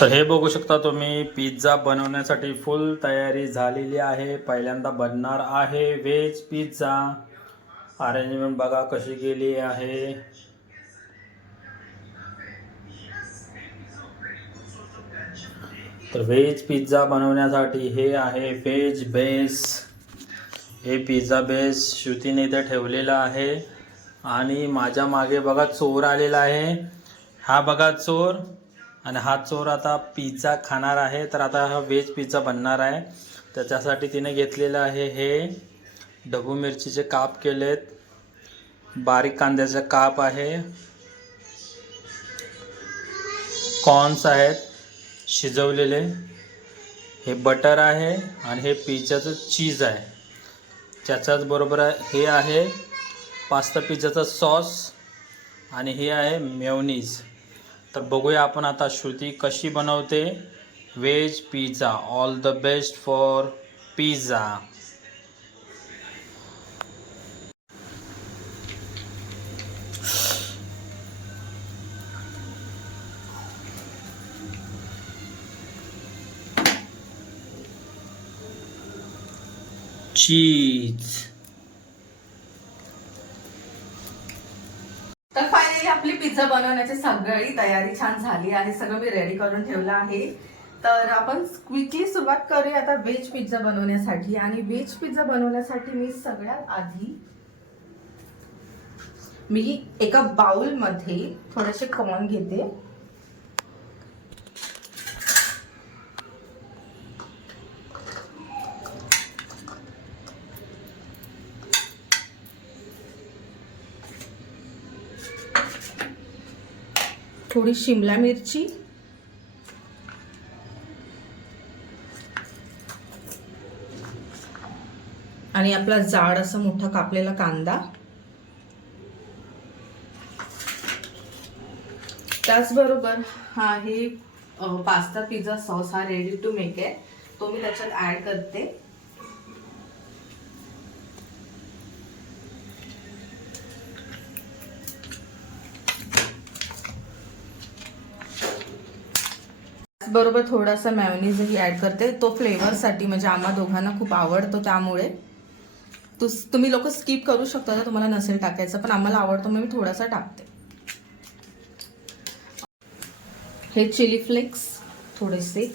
तर हे बघू शकता तुम्ही पिझ्झा बनवण्यासाठी फुल तयारी झालेली आहे. पहिल्यांदा बनणार आहे व्हेज पिझ्झा. अरेंजमेंट बघा कशी केली आहे. तर व्हेज पिझ्झा बनवण्यासाठी हे आहे व्हेज बेस हे पिझ्झा बेस श्रुतीने इथे ठेवलेला आहे. आणि माझ्या मागे बघा चोर आलेला आहे. हा बघा चोर. आणि हा चोर आता पिझ्झा खाणार आहे. तर आता हा व्हेज पिझ्झा बनणार आहे. त्याच्यासाठी तिने घेतलेलं आहे हे ढबू मिरचीचे काप केलेत. बारीक कांद्याचा काप आहे. कॉर्न्स आहेत शिजवलेले. हे बटर आहे आणि हे पिझ्झाचं चीज आहे. त्याच्याच बरोबर आहे- हे आहे पास्ता पिझ्झाचा सॉस आणि हे आहे मेवनीज तर बघूया आपण आता श्रुती कशी बनवते. Veg pizza all the best for pizza cheese आपली पिझ्झा बनवण्याची सगळी तयारी छान झाली आहे सगळं मी रेडी करून ठेवलं आहे. तर आपण क्विकली सुरुवात करूया आता व्हेज पिझ्झा बनवण्यासाठी. आणि व्हेज पिझ्झा बनवण्यासाठी मी सगळ्यात आधी मी एका बाउलमध्ये थोडेसे कॉर्न घेते. थोडी शिमला मिरची. आणि आपला जाड असा मोठा कापलेला कांदा. त्याचबरोबर हा हे पास्ता पिझ्झा सॉस हा रेडी टू मेक आहे. तो मी त्याच्यात ॲड करते. बरोबर थोडासा मॅयोनीजही ऍड करते. तो फ्लेवरसाठी म्हणजे आम्हा दोघांना खूप आवडतो त्यामुळे. तु तुम्ही लोक स्किप करू शकता जर तुम्हाला नसेल टाकायचं पण आम्हाला आवडतो मग मी थोडासा टाकते. हे चिली फ्लेक्स थोडेसे.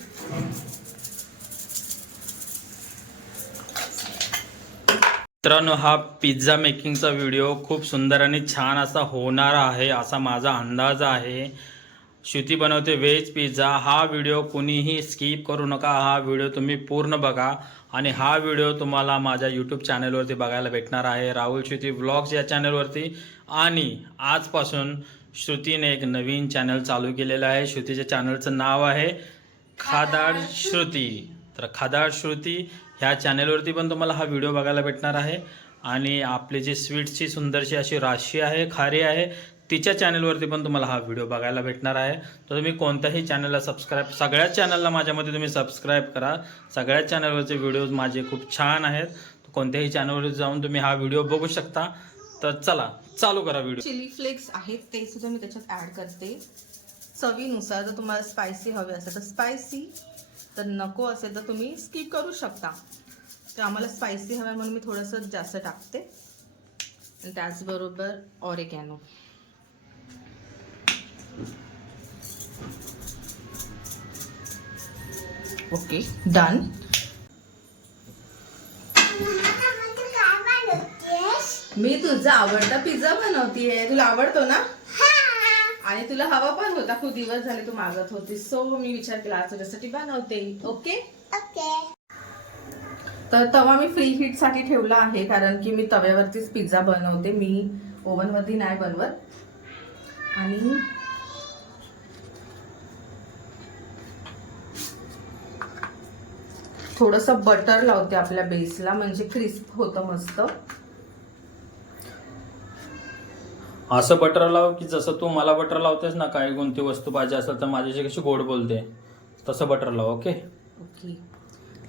मित्रांनो हा पिझ्झा मेकिंगचा व्हिडिओ खूप सुंदर आणि छान असा होणार आहे असा माझा अंदाज आहे. श्रुती बनवते व्हेज पिझ्झा. हा व्हिडिओ कुणीही स्किप करू नका. हा व्हिडिओ तुम्ही पूर्ण बघा. आणि हा व्हिडिओ तुम्हाला माझ्या यूट्यूब चॅनलवरती बघायला भेटणार आहे. राहुल श्रुती व्लॉग्स या चॅनलवरती आणि आजपासून श्रुतीने एक नवीन चॅनल चालू केलेलं आहे. श्रुतीच्या चॅनलचं नाव आहे खादाड श्रुती. तर खादाड श्रुती ह्या चॅनेलवरती पण तुम्हाला हा व्हिडिओ बघायला भेटणार आहे. आणि आपली जी स्वीट्सची सुंदरशी अशी राशी आहे खारी आहे तिच्या चॅनलवरती पण तुम्हाला हा व्हिडिओ बघायला भेटणार आहे. तर तुम्ही कोणत्याही चॅनलला सबस्क्राईब सगळ्या चॅनलला माझ्यामध्ये तुम्ही सबस्क्राईब करा. सगळ्या चॅनलवरचे व्हिडिओज माझे खूप छान आहेत. कोणत्याही चॅनलवर जाऊन तुम्ही हा व्हिडिओ बघू शकता. तर चला चालू करा व्हिडिओ. चिली फ्लेक्स आहेत ते सुद्धा मी त्याच्यात ऍड करते. चवीनुसार जर तुम्हाला स्पायसी हवे असेल तर स्पायसी तर नको असेल तर तुम्ही स्किप करू शकता. तर आम्हाला स्पायसी हवं म्हणून मी थोडंसं जास्त टाकते. त्याचबरोबर ऑरेगॅनो ओके डन मी तुझा आवडता पिझ्झा बनवतीये. तुला आवडतो ना? आणि तुला हवा पण होता. खूप दिवस झाले तू मागत होती सो मी विचार केला तुझ्यासाठी बनवते. ओके ओके तर तवा मी फ्री हीटसाठी ठेवला आहे कारण की मी तव्यावरतीच पिझ्झा बनवते. मी ओव्हन वरती नाही बनवत. आणि थोडस बटर लावते आपल्या बेसला म्हणजे क्रिस्प होतं मस्त. असं बटर लाव की जसं तू मला बटर लावतेस ना काही कोणती वस्तू पाहिजे असेल तर माझ्याशी कशी गोड बोलते तसं बटर लाव ओके ओके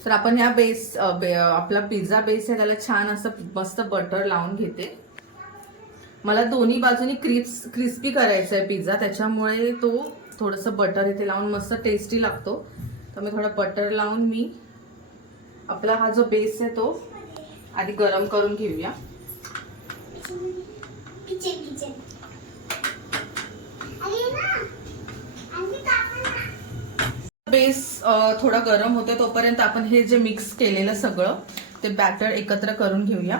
तर आपण ह्या बेस बे- आपला पिझ्झा बेस आहे त्याला छान असं मस्त बटर लावून घेते. मला दोन्ही बाजूनी क्रिप्स क्रिस्पी करायचा आहे पिझ्झा त्याच्यामुळे तो थोडंसं बटर इथे लावून मस्त टेस्टी लागतो. तर मी थोडं बटर लावून मी आपला हा जो बेस आहे तो आधी गरम करून घेऊया. बेस थोडा गरम होतो तोपर्यंत आपण हे जे मिक्स केलेलं सगळं ते बॅटर एकत्र करून घेऊया.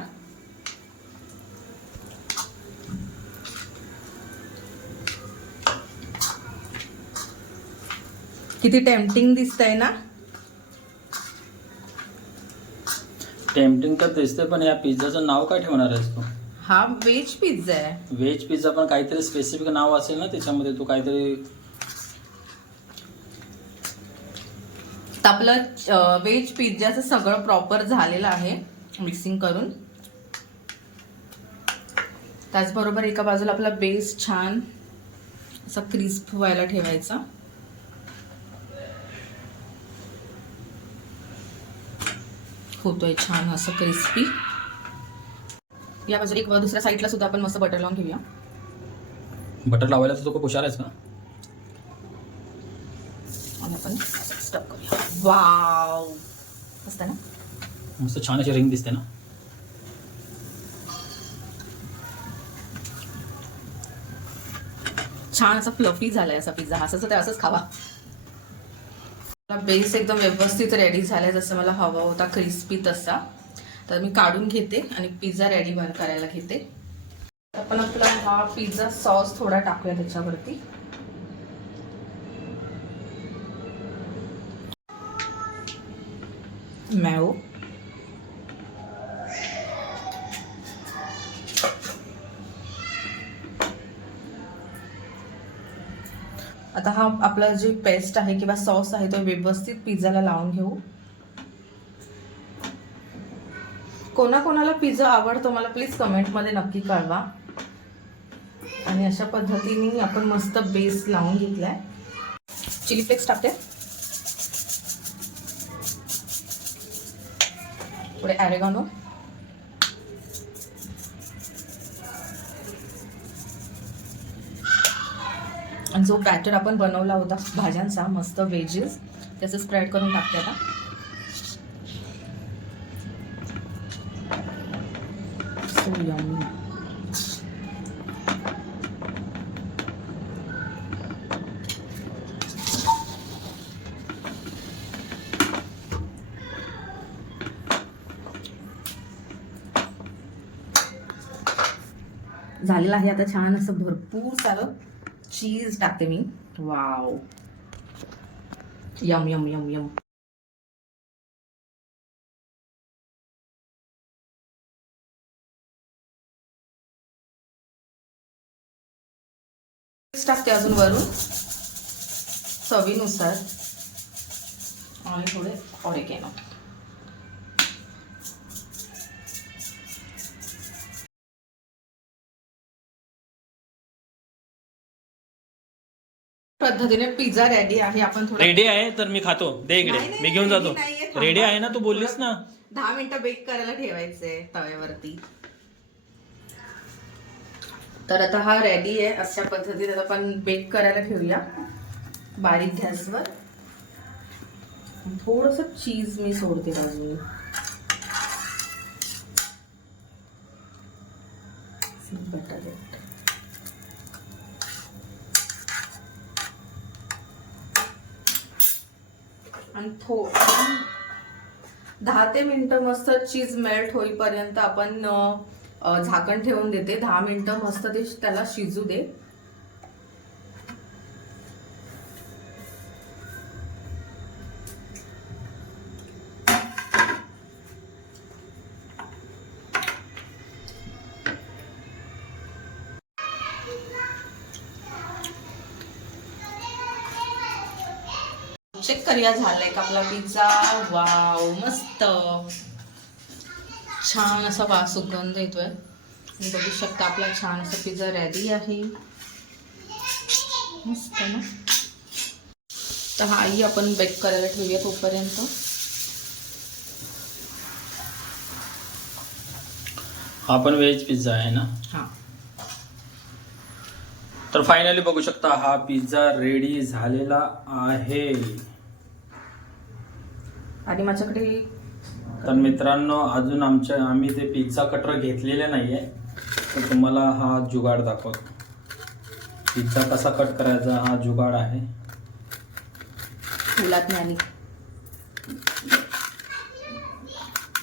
किती टेम्पटिंग दिसतंय ना? टेम्पटिंग तर दिसते पण या पिझ्झाचं नाव काय ठेवणार आहेस तू? हा व्हेज पिझ्झा आहे. व्हेज पिझ्झा पण काहीतरी स्पेसिफिक नाव असेल ना त्याच्यामध्ये तू काहीतरी तर आपलं व्हेज पिझ्झाचं सगळं प्रॉपर झालेलं आहे मिक्सिंग करून. त्याचबरोबर एका बाजूला आपला बेस छान असा क्रिस्प व्हायला ठेवायचा. होतोय छान असं क्रिस्पी या बाजूला एक दुसऱ्या साईडला सुद्धा आपण मस्त बटर लावून घेऊया बटर लावायला तू खूप हुशार आहेस का आणि आपण स्टफ करूया. वाव मस्त ना? मस्त छान अशी रिंग दिसते ना? छान असा फ्लफी झालाय असा पिझ्झा असं ते असंच खावा. बेस एकदम व्यवस्थित रेडी झालाय जसं मला हवा होता क्रिस्पी तसा. तर मी काढून घेते आणि पिझ्झा रेडी बन करायला घेते. आपण आपला हा पिझ्झा सॉस थोडा टाकूया त्याच्यावरती. मॅओ. आता हा आपला जे पेस्ट आहे किंवा सॉस आहे तो व्यवस्थित पिझ्झाला लावून घेऊ. कोणाकोणाला पिझ्झा आवडतो मला प्लीज कमेंटमध्ये नक्की कळवा. आणि अशा पद्धतीने आपण मस्त बेस लावून घेतला आहे चिली फ्लेक्स टाकते. थोडे ॲरेगानो जो बॅटर आपण बनवला होता भाज्यांचा मस्त वेजेस त्याचं स्प्रेड करून टाकते आता. So yummy. झालेलं आहे आता छान असं भरपूर सारं. चीज टाकते मी. Wow. Yum yum yum yum. टाकते अजून वरून चवीनुसार. आणि थोडे ऑरेगेनो पद्धतीने पिझ्झा रेडी आहे. आपण थोडं रेडी आहे तर मी खातो. दे इकडे. नाही, नाही, मी घेऊन ready जातो. थांबा. रेडी आहे ना तू बोललीस ना? दहा मिनिटं बेक करायला ठेवायचे तव्यावरती. तर आता हा रेडी आहे. अशा पद्धतीने आता आपण बेक करायला ठेवूया. बारीक गॅसवर. थोडस चीज मी सोडते बाजूने बटर आणि थो दहा ते मिनटं मस्त चीज मेल्ट होईपर्यंत आपण झाकण ठेवून देते. दहा मिनटं मस्त ते त्याला शिजू दे. चेक करूया झालाय का? आपला पिझ्झा वाव मस्त. छान असा वास सुगंध येतोय. बघू शकता आपला छान असा पिझ्झा रेडी आहे. मस्त ना? तर हाही आपण बेक करायला ठेवूया तोपर्यंत. हा पण व्हेज पिझ्झा आहे ना? हा. तर फायनली बघू शकता हा पिझ्झा रेडी झालेला आहे. आणि माझ्याकडे तर मित्रांनो अजून आमच्या आम्ही ते पिझ्झा कटर घेतलेले नाही आहे तर तुम्हाला हा जुगाड दाखवतो. पिझ्झा कसा कट करायचा हा जुगाड आहे. फुलात नाही आली.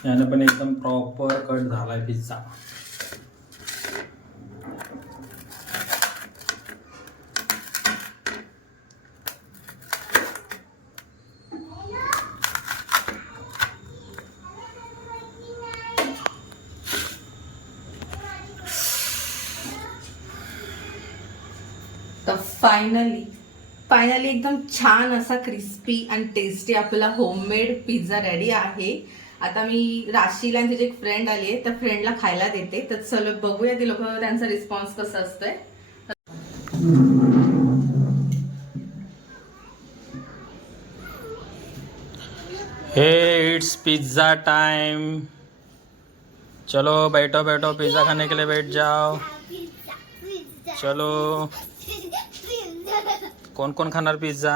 याने पण एकदम प्रॉपर कट झालाय पिझ्झा तर फायनली फायनली एकदम छान असा क्रिस्पी आणि टेस्टी आपला होममेड पिझ्झा रेडी आहे. आता मी राशीला आणि तिची एक फ्रेंड आली आहे. त्या फ्रेंडला खायला देते. तर चलो बघूया ती लोक त्यांचा रिस्पॉन्स कसा असतोय. हे इट्स पिज्ज़ा टाइम चलो बैठो बैठो पिज़्ज़ा खाने के लिए बैठ जाओ. पिझ्झा पिझ्झा चलो. कोण कोण खाणार पिझ्झा?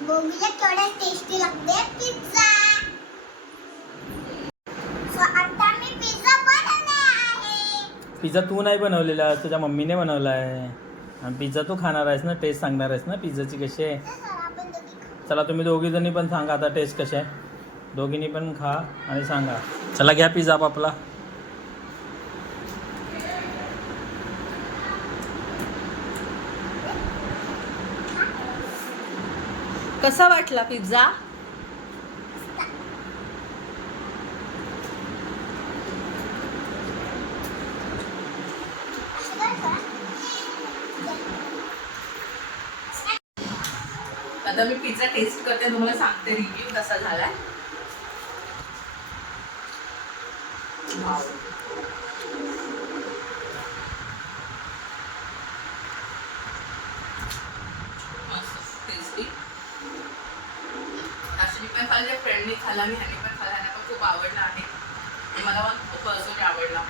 बघूया केवढा टेस्टी लागते पिझ्झा सो आता मी पिझ्झा बनवला आहे पिझ्झा तू नाही बनवलेला तुझ्या मम्मीने बनवला आहे. आणि पिझ्झा तू खाणार आहेस ना टेस्ट सांगणार आहेस ना पिझ्झाची कशी आहे? चला तुम्ही दोघीजणी पण सांगा आता टेस्ट कशी आहे. दोघींनी पण खा आणि सांगा. चला घ्या पिझ्झा आपला कसा वाटला पिझ्झा? आता मी पिझ्झा टेस्ट करते तुम्हाला सांगते रिव्ह्यू कसा झालाय Wow. मस्त टेस्टी अशी मी पण खाल्ले फ्रेंडनी खाल्ला आणि ह्याने पण खाल्ला ह्याने पण खूप आवडला आहे आणि मला पण खूप पर्सनली आवडला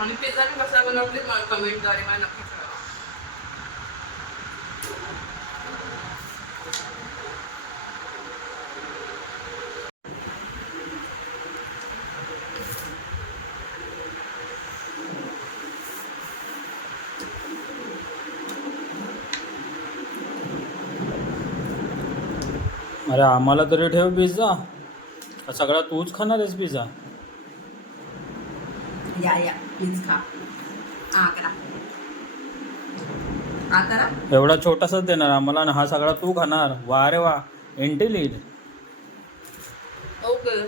आणि पिझ्झा मी कसा बनवते कमेंटद्वारे मला नक्की कळवा. अरे आम्हाला तरी ठेव पिझ्झा. सगळा तूच खाणार आहेस पिझ्झा. या या. प्लीज खा. हा करा हा करा एवढा छोटासाच देणार आम्हाला आणि हा सगळा तू खाणार. वा रे वा. इंटेलिट ओके